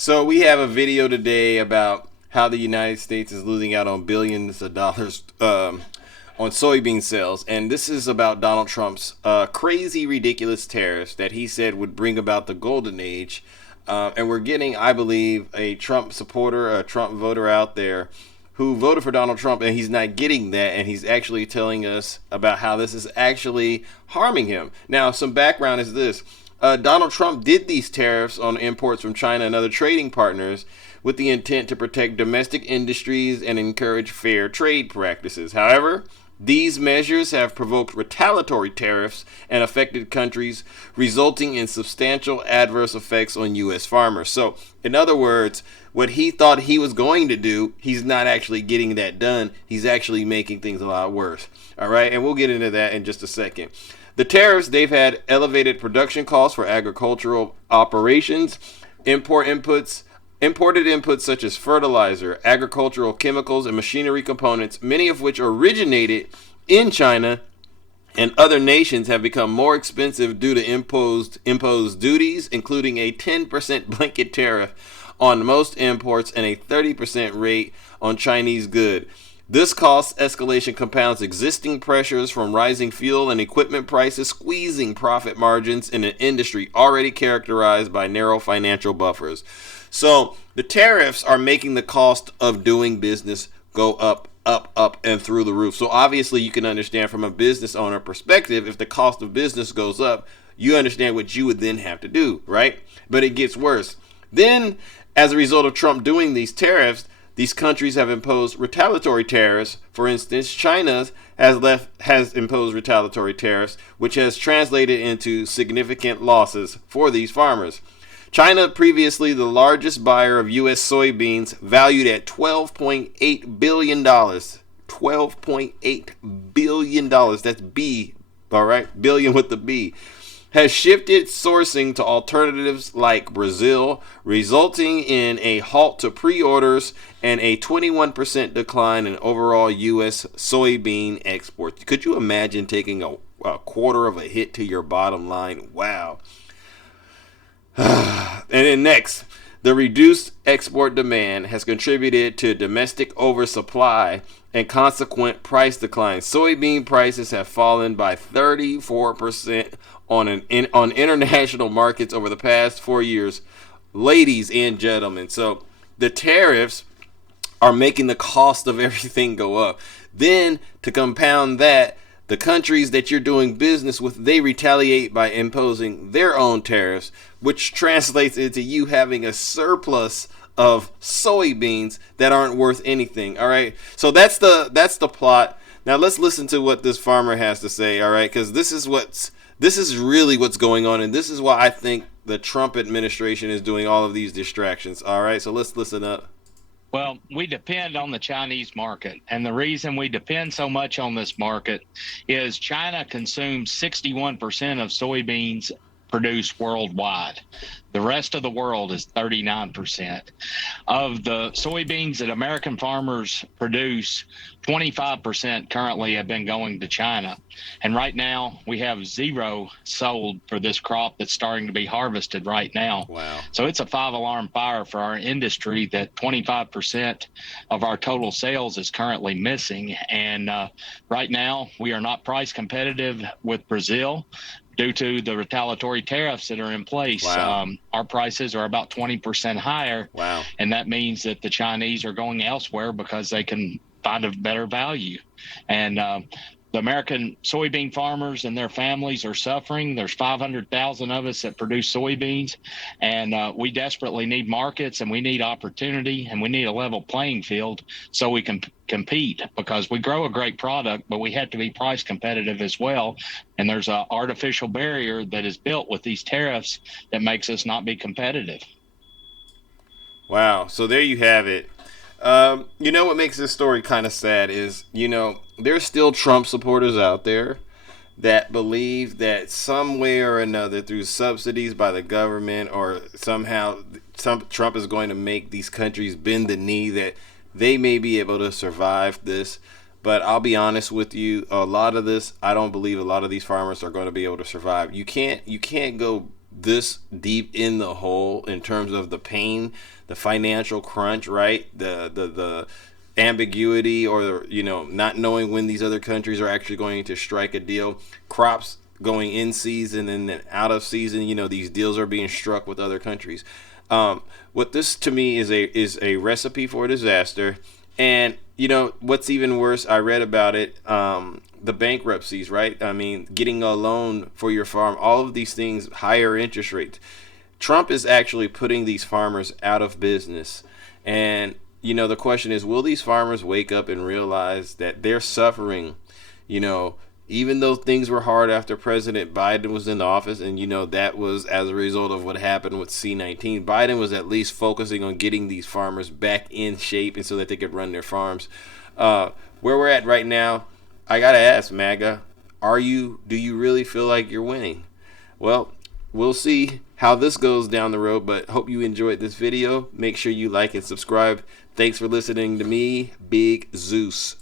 So we have a video today about how the United States is losing out on billions of dollars on soybean sales. And this is about Donald Trump's crazy, ridiculous tariffs that he said would bring about the golden age. And we're getting, I believe, a Trump supporter, a Trump voter out there who voted for Donald Trump, and he's not getting that, and he's actually telling us about how this is actually harming him. Now, some background is this. Donald Trump did these tariffs on imports from China and other trading partners with the intent to protect domestic industries and encourage fair trade practices. However, these measures have provoked retaliatory tariffs and affected countries, resulting in substantial adverse effects on U.S. farmers. So, in other words, what he thought he was going to do, he's not actually getting that done. He's actually making things a lot worse. All right, and we'll get into that in just a second. The tariffs, they've had elevated production costs for agricultural operations, imported inputs such as fertilizer, agricultural chemicals, and machinery components, many of which originated in China and other nations, have become more expensive due to imposed duties, including a 10% blanket tariff on most imports and a 30% rate on Chinese goods. This cost escalation compounds existing pressures from rising fuel and equipment prices, squeezing profit margins in an industry already characterized by narrow financial buffers. So the tariffs are making the cost of doing business go up, and through the roof. So obviously you can understand from a business owner perspective, if the cost of business goes up, you understand what you would then have to do, right? But it gets worse. Then, as a result of Trump doing these tariffs, these countries have imposed retaliatory tariffs. For instance, China has imposed retaliatory tariffs, which has translated into significant losses for these farmers. China, previously the largest buyer of U.S. soybeans, valued at $12.8 billion. $12.8 billion. That's B, all right? Billion with the B. Has shifted sourcing to alternatives like Brazil, resulting in a halt to pre-orders and a 21% decline in overall U.S. soybean exports. Could you imagine taking a quarter of a hit to your bottom line? Wow. And then next, the reduced export demand has contributed to domestic oversupply and consequent price declines. Soybean prices have fallen by 34% on international markets over the past 4 years, ladies and gentlemen. So the tariffs are making the cost of everything go up. Then, to compound that, the countries that you're doing business with, they retaliate by imposing their own tariffs, which translates into you having a surplus of soybeans that aren't worth anything. All right. So that's the plot. Now let's listen to what this farmer has to say. All right, because this is really what's going on, and this is why I think the Trump administration is doing all of these distractions. All right. So let's listen up. Well, we depend on the Chinese market. And the reason we depend so much on this market is China consumes 61% of soybeans produced worldwide. The rest of the world is 39%. Of the soybeans that American farmers produce, 25% currently have been going to China. And right now we have zero sold for this crop that's starting to be harvested right now. Wow. So it's a 5-alarm fire for our industry that 25% of our total sales is currently missing. And right now we are not price competitive with Brazil due to the retaliatory tariffs that are in place. Wow. Our prices are about 20% higher. Wow. And that means that the Chinese are going elsewhere because they can find a better value. And the American soybean farmers and their families are suffering. There's 500,000 of us that produce soybeans, and we desperately need markets, and we need opportunity, and we need a level playing field so we can compete, because we grow a great product, but we have to be price competitive as well. And there's an artificial barrier that is built with these tariffs that makes us not be competitive. Wow. So there you have it. You know what makes this story kind of sad is, there's still Trump supporters out there that believe that some way or another, through subsidies by the government or somehow, Trump is going to make these countries bend the knee, that they may be able to survive this. But I'll be honest with you, a lot of this, I don't believe a lot of these farmers are going to be able to survive. You can't go this deep in the hole in terms of the pain, the financial crunch, right? The ambiguity, or not knowing when these other countries are actually going to strike a deal, crops going in season and then out of season. These deals are being struck with other countries. What this to me is a recipe for disaster. And what's even worse, I read about it, the bankruptcies, right? I mean, getting a loan for your farm, all of these things, higher interest rates. Trump is actually putting these farmers out of business. And the question is, will these farmers wake up and realize that they're suffering, even though things were hard after President Biden was in the office, and that was as a result of what happened with C-19. Biden was at least focusing on getting these farmers back in shape and so that they could run their farms. Where we're at right now, I gotta ask, MAGA, do you really feel like you're winning? Well, we'll see how this goes down the road, but hope you enjoyed this video. Make sure you like and subscribe. Thanks for listening to me, Big Zeus.